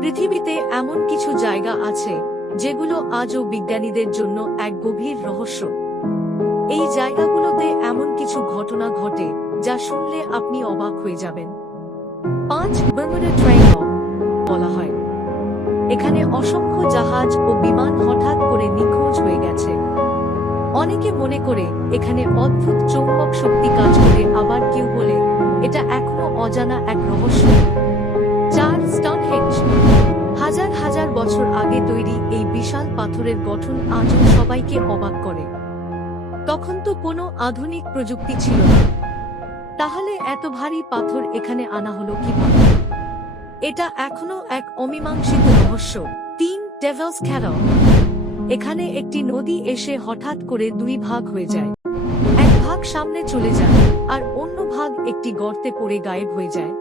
পৃথিবীতে এমন কিছু জায়গা আছে যেগুলো আজও বিজ্ঞানীদের জন্য এক গভীর রহস্য। এই জায়গাগুলোতে এমন কিছু ঘটনা ঘটে যা শুনলে আপনি অবাক হয়ে যাবেন। 5 বারমুডা ট্রায়াঙ্গল বলা হয়। এখানে অসংখ্য জাহাজ ও বিমান হঠাৎ করে নিখোঁজ হয়ে গেছে। অনেকে মনে করে এখানে অদ্ভুত চৌম্বক শক্তি কাজ করে, আবার কেউ বলে এটা এখনো অজানা এক রহস্য। 4 স্টোনহেঞ্জ। হাজার হাজার বছর আগে তৈরি এই বিশাল পাথরের গঠন আজও সবাইকে অবাক করে। তখন তো কোনো আধুনিক প্রযুক্তি ছিল না, তাহলে এত ভারী পাথর এখানে আনা হলো কিভাবে? এটা এখনো এক অমীমাংসিত রহস্য। 3 ডেভিলস ক্যাভেল। এখানে একটি নদী এসে হঠাৎ করে দুই ভাগ হয়ে যায়। এক ভাগ সামনে চলে যায় আর অন্য ভাগ একটি গর্তে পড়ে গায়েব হয়ে যায়।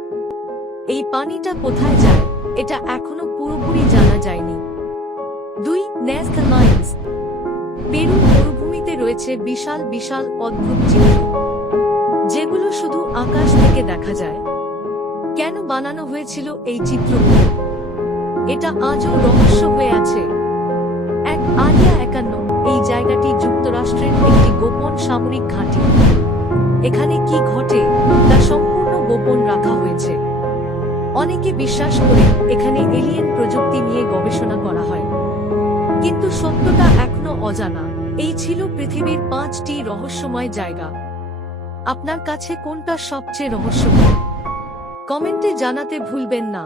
এই পানিটা কোথায় যায় এটা এখনো পুরোপুরি জানা যায়নি। 2 নাজকা মাইন্স। পেরু মরুভূমিতে রয়েছে বিশাল বিশাল অদ্ভুত চিত্র, যেগুলো শুধু আকাশ থেকে দেখা যায়। কেন বানানো হয়েছিল এই চিত্রগুলো, এটা আজও রহস্য হয়ে আছে। এক আরিয়া 51। এই জায়গাটি যুক্তরাষ্ট্রের একটি গোপন সামরিক ঘাঁটি। এখানে কি ঘটে তা সম্পূর্ণ গোপন রাখা হয়েছে। অনেকে বিশ্বাস করে এখানে এলিয়েন প্রযুক্তি নিয়ে গবেষণা করা হয়, কিন্তু সত্যটা এখনো অজানা। এই ছিল পৃথিবীর 5টি রহস্যময় জায়গা। আপনার কাছে কোনটা সবচেয়ে রহস্যময়? কমেন্টে জানাতে ভুলবেন না।